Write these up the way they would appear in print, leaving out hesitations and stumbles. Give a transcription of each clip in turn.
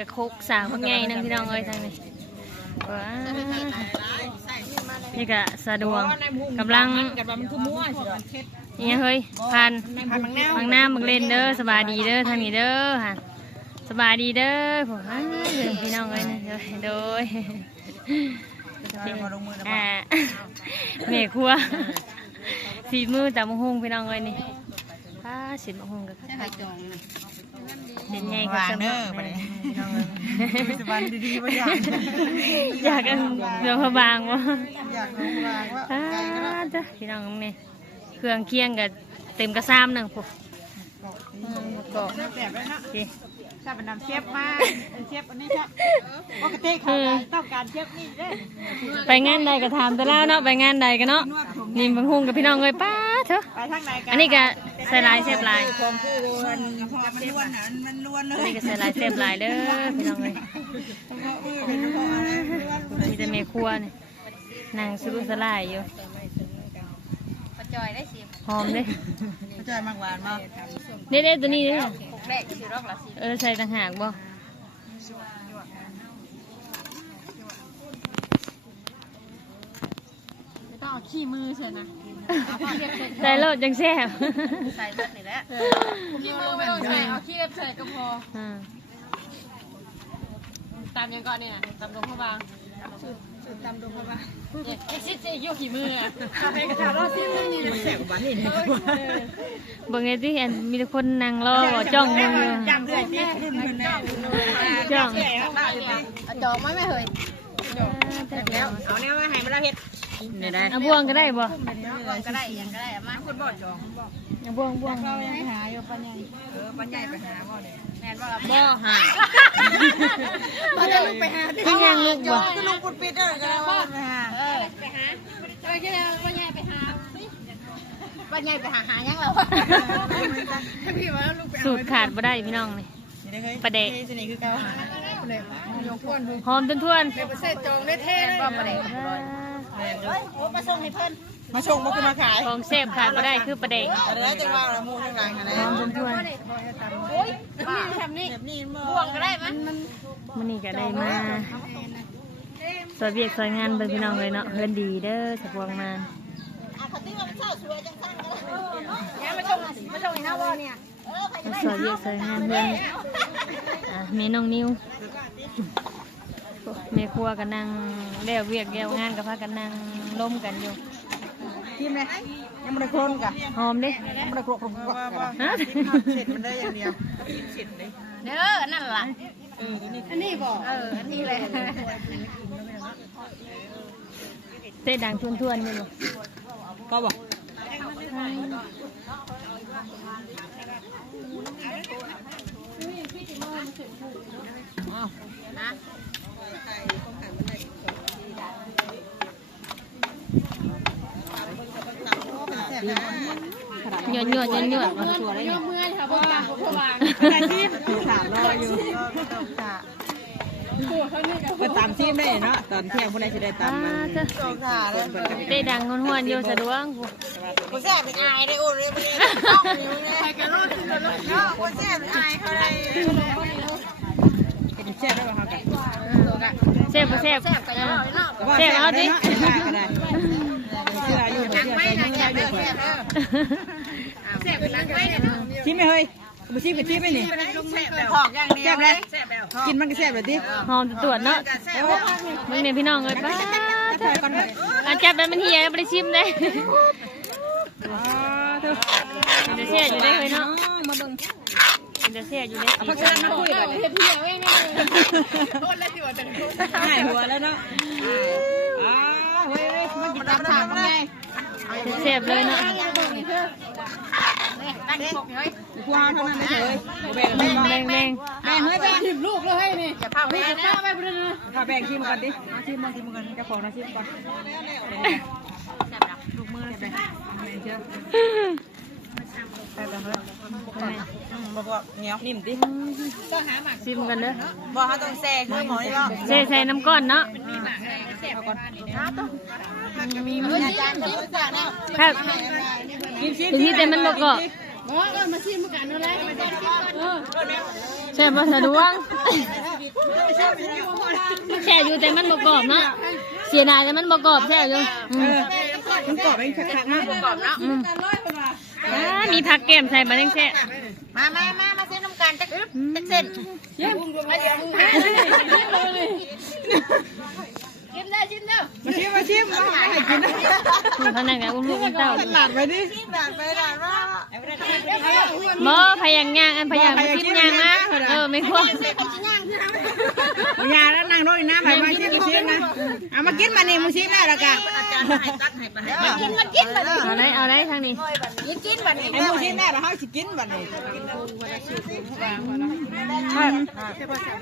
กับโคกสาวว่าไงนั่งพี่น้องเอ้ยทางนี้ว้านี่ก็สะดวกกำลังนี่เฮ้ยพันบางน้ำบางเล่นเด้อสบายดีเด้อทางนี้เด้อฮะสบายดีเด้อผมพี่น้องเอ้ยนะโดยเมฆครัวสีมือแต่มะฮุงพี่น้องเอ้ยนี่ป้าสิมะฮุงกับข้าวเด่นไงกับสมองพี่น้องเอ้ยสบายดีๆว่าอยากกันเรื่องพบางวะอยากลงบางว่าจ้ะพี่น้องนี่เครื่องเคียงกับเต็มกระซ้ำหนึ่งปุ๊บก็แบบนั้นเนาะถ้าเป็นน้ำเชฟมาเชฟอันนี้ครับปกติเขาต้องการเชฟนี่เด้ไปงานใดก็ทำแต่แล้วเนาะไปงานใดกันเนาะนี่บางฮุงกับพี่น้องเลยป้าเถอะไปทางไหนกันอันนี้ก็ใส่ลายเชฟลายนี่ก็ใส่ลายเชฟลายเด้อพี่น้องเลยนี่จะมีครัวนี่นางสุรุสลายอยู่ปลาจอยได้สิหอมเลยปลาจอยมากหวานมากเด็ดๆตัวนี้เลยใส่ต่างหากบ่ไม่ต้องเอาขี้มือเฉยนะใส่โลดจังแซ่บใส่แบบนี้แหละขี้มือไม่ต้องใส่เอาขี้เล็บใส่ก็พอตามยังก่อนเนี่ยตามดงพระบางตามดงพระบางเนี่ยซิเจโยขี้มืออ่ะไปกระถางรอดซิมือนี่แซ่บกว่านี่เนี่ยบางไงที่เห็นมีแต่คนนั่งรอจ้องมือจ้องจ้องจองไม่เหยเอาเนี่ยมาให้มาเราเห็ดเนี่ยได้เอาบ่วงก็ได้บ่บ่วงก็ได้ยังก็ได้มาคนบ่จองบ่วงเรายังหาอยู่ปัญญาปัญญาไปหาบ่เนี่ยแม่นบ่หาปัญญาลูกไปหาที่ยังลูกบ่ลูกปุดปิดเด้อก็ได้บ่ไปหาไปหาไปแค่ปัญญาไปหาปัญญาไปหายังเราสูตรขาดบ่ได้พี่น้องนี่ประเดะหอมทุ่นๆใส่จองได้เท่เลยประเดะมาส่งให้เพิ่นมาส่งมาคือมาขายของเซฟขาดบ่ได้คือประเดะอะไรจังว่าละมูจังไงหอมทุ่นๆโอ้ยทำนี่บ่วงก็ได้มันนี่ก็ได้มาสวยเบียกสวยงานเป็นพี่น้องเลยเนาะเพิ่นดีเด้อสะพวงมาเขาติ้งว่ามันเศร้าสวยจังซั่นกันมาส่งให้น้าบ่เนี่ยสวยเบียกสวยงานเพิ่นมีน้องนิ้วแม่ครัวกันนั่งเลี้ยวเวียกเลี้ยวงานกับพากันนั่งล้มกันอยู่กินไหมยังไม่ได้โคลนกันหอมดิยังไม่ได้โคลนฮะเสร็จมันได้อย่างเดียวเสร็จเลยเด้อนั่นล่ะอันนี้บอกอันนี้เลยเตะดังทวนๆอยู่ก็บอกหยดมาตัวอะไรเนี่ยเมื่อยค่ะพ่อวางแต่ซีมถามรออยู่ก็ตามซีมได้เนาะตอนเที่ยงพวกนายจะได้ตามมันเตะดังห้วนๆอยู่สะดวกกูแซ่บเป็นอายได้โอ้ยใครกันรอดเนาะกูแซ่บเป็นอายเขาได้แซ่บได้ป่ะครับแซ่บแซ่บเอาดิชิมไหมเฮ้ยมาชิมกับชิมไหมนี่แซ่บเลยกินมันก็แซ่บเลยดิหอมตรวจเนาะมึงเนี่ยพี่น้องเลยป้าอันจับแล้วมันเฮียไม่ได้ชิมเลยมันจะแซ่บอยู่ได้เลยเนาะมาดึงมันจะแซ่บอยู่ได้พักกันมาคุยกันเฮียไม่เนี่ยโคตรละจิ๋วแต่หายหัวแล้วเนาะเฮ้ยมันกินตามทางไงแซ่บเลยเนาะตั้งปกเลยกวางเท่านั้นเลยแบ่งเฮ้ยแบ่ง10 ลูกเลยนี่จะพาไปนะไปไปเลยพาแบ่งชิมกันดิชิมกันเจ้าของนะชิมก่อนแซ่บดักลูกมือแบ่งเชื่อแซ่บดังเลยบอกว่าเหนียวนิ่มดิต้องหาหมักชิมกันเด้อบอกเขาต้องแซ่คือหมอนี่บ่แซ่น้ำก้อนเนาะแซ่ก่อนต้องมีจานชิมจากแล้วครับกินที่แต่มันบอกก็ มาชิมกันเอาเลยแซ่บมาสะดวกแซ่บอยู่แต่มันประกอบเนาะเสียดายแต่มันประกอบแซ่บอยู่มันกรอบเองชักๆนะกรอบเนาะมีผักแก้มใส่บะเล้งแซ่บมาเส้นน้ำกันจักเส้นชิมได้ชิมเด้อมาชิมมาให้กินนะพนักงานลูกเต้าหลาดไปดิหลาดว่าหมอพยังย่างอันพยังชิมย่างนะไม่ควรยาแล้วนั่งรถน้ำไปมาชิมนะเอามากินมานี่มูชิมแม่ละกันมากินเอาได้ทางนี้กินบัดนี้ไอ้มูชิมแม่เราให้สิกินบัดนี้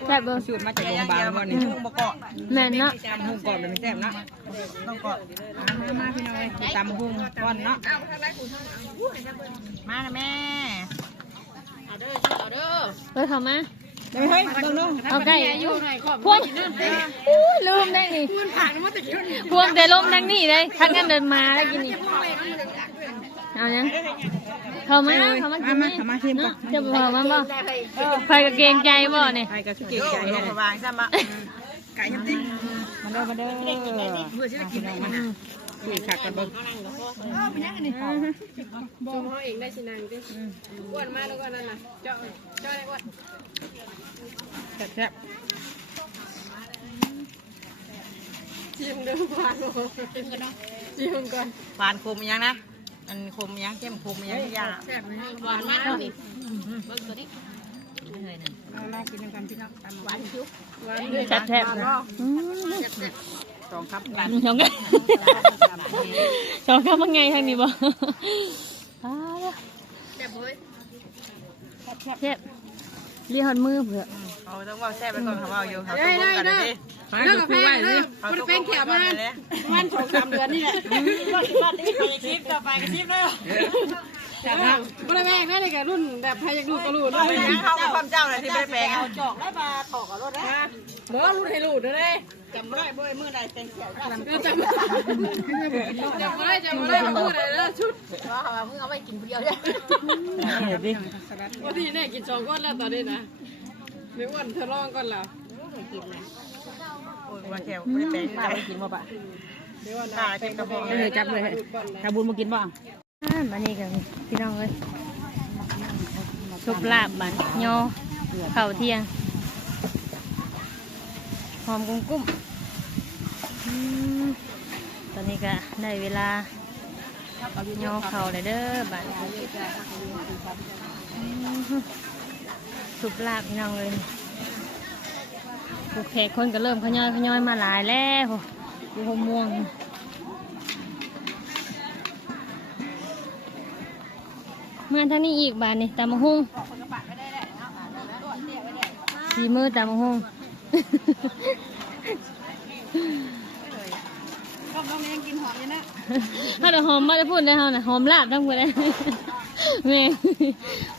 แซ่บเบอร์สูตรมาจากโรงพยาบาลวันนี้ชุ่มบกเกาะแม่นเนาะหุ่งกรอบเลยไม่แซ่บเนาะต้องเกาะมาพี่น้อยตำหุ่งก้อนเนาะมาแม่เอาเด้อเข้ามาเฮ้ยเบิ่งดูเอาไก่พวงลืมได้นี่พวงแต่ลมดังนี่เลยทักกันเดินมาแล้วกินนี่เอายังเข้ามากินนี่เนาะจะพอมาบ่ไฟกับเกงใจบ่เนี่ยไฟกับเกงใจเนี่ยวางซะมาไก่ยังจริงมาเด้อเพื่อจะได้กินมันคุยขัดกันเบิ่งเป็นยังไงนี่บอกเขาเองได้สินางดิอ้วนมากแล้วก็นั่นน่ะเจาะได้อ้วนแซ่บชิมดูผ่านชิมกันเนาะชิมก่อนผ่านคมยังนะอันคมยังเข้มคมยังยาแซ่บหวานมากเลยเบิ่งตัวนี้เอาลองกินกันพี่น้องหวานคิ้วหวานแซ่บสองครับสองครับว่าไงทางนี้บ่แซ่บเลยแซ่บเรียกหันมือเผื่อเอาต้องว่าแซ่บไปก่อนเขาเอาอยู่ครับได้เรื่องกาแฟมันเป็นแขกมัน2-3 เดือนนี่แหละบ้านนี้ไปชิปต่อไปชิปเลยบริเวณนั่นเลยกับรุ่นแบบพายักดูกระลูดเลยเขากับความเจ้าเลยที่ไม่แปลงเอาจอกได้มาถอกกับรถนะเมื่อรุ่นให้ลูดเลยจำได้บ่อยมือใดเป็นเขียวจำได้มือใดแล้วชุดว่าเขาเอาไปกินคนเดียวใช่วันที่เนี่ยกิน2 ก้อนแล้วตอนนี้นะไม่อ้วนเธอลองก่อนแล้วกินเลยโอ้ยว่าแก้วไม่แปลงจะไปกินบ่ปะถ้าเจ็บกระเพาะเลยจับเลยถ้าบุญมากินบ้างมานี่กันพี่น้องเลยซุปลาบบันยอเข่าเที่ยงหอมกุ้มตอนนี้ก็ได้เวลายอเข่าเลยเด้อบันซุปลาบพี่น้องเลยผูกแขกคนก็เริ่มขย่อยมาหลายแล้วดูหอมม่วงเมื่อท่านี้อีกบาทนี่ตำมะฮุ่งสีมือตำมะฮุ่งก็เองกินหอมยังนะถ้าเราหอมมาจะพูดได้เฮาน่ะหอมลาบทั้งหมดเลยแม่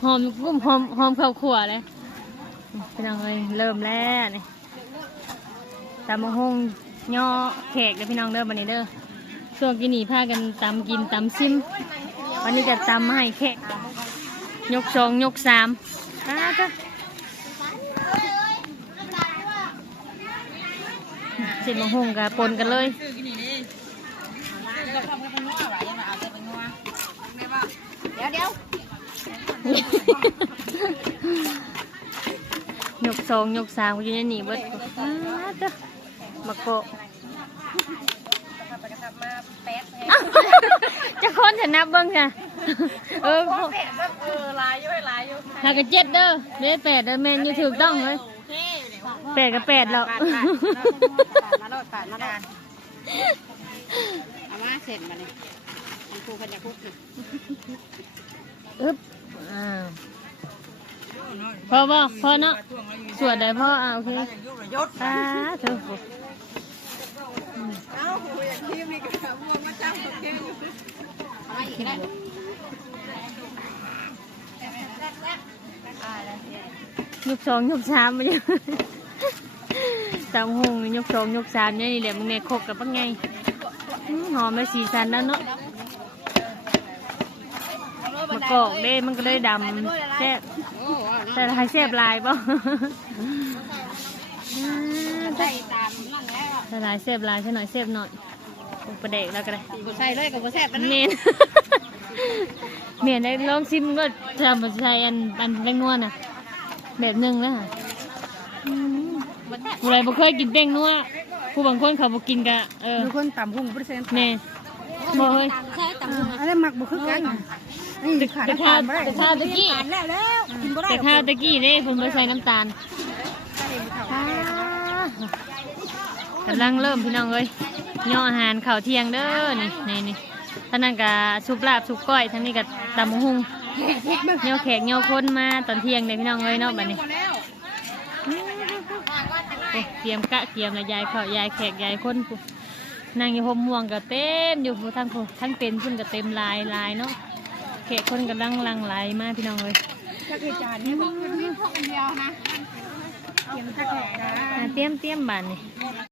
หอมกุ้มหอมข้าวขั่วเลยพี่น้องเอ้ยเริ่มแล้วนี่ตำมะฮุ่งย่อแขกเด้อพี่น้องเด้อบัดนี้เด้อช่วงกินนี่พากันตำกินตำซิมวันนี้จะตำมาให้แขกยก2ยก3จ้ะเสร็จมะฮุ่งกับปนกันเลยเดี๋ยวยก2ยก3ก็อยู่ในนี่เบิดจ้ะมะโกะจะคนจะนับเบิ้งค่ะลายอยู่หาก7เด้อเด้8เด้อแม่นอยู่ถูกต้องเลย8กับ8แล้วมาเอามาเสร็จมาเลยครูขยันคุกพอบ่พอเนาะสวดได้พ่อโอเคเถอะเอาอย่างที่มีกระม่วงมาจ้างโอเคอยู่เอามาอีกได้ยก2ยก3มาอยู่ตำหงยก2ยก3นี่แหละมึงเนี่ยคกกับปังไงหอมและสีสันนั่นเนาะมะ กอกเด้มันก็เลยดำแซ่บแต่ไทยแซ่บลายป่ะใส่ตามนั่นแล้วลายแซ่บลายใช่หน่อยแซ่บหน่อยประเด็กแล้วก็ได้ใส่เลยกับแซ่บเมนเมนได้ลองชิมก็ทำใส่อันแป้งนวลน่ะแบบนึงแล้วค่ะผู้ใดบ่เคยกินแป้งนวลผู้บางคนเขาบ่กินกะทุกคนต่ำหุ่งเปอร์เซ็นต์แม่บ่เฮ้ยอะไรหมักบ่คือกันแต่ข้าวตะกี้แต่ข้าวตะกี้นี่ผมไปใส่น้ำตาลกำลังเริ่มพี่น้องเอ้ยย่ออาหารข้าวเที่ยงเด้อนี่ท่านั้นก็สุกลาบสุกก้อยทั้งนี้ก็ตำหุ่งย่อแขกย่อคนมาตอนเที่ยงเลยพี่น้องเอ้ยเนาะบัดนี้เตรียมกะเตรียมยายข้าวยายแขกยายคนผู้นั่งอยู่พมม่วงก็เต็มอยู่ผู้ทั้งเป็นพุ่นก็เต็มลายเนาะแขกคนกำลังลังไหลมาพี่น้องเลยจะกี่จานนี่พวกเดียวนะเตรียมตะแกรงเตรียมบานนี่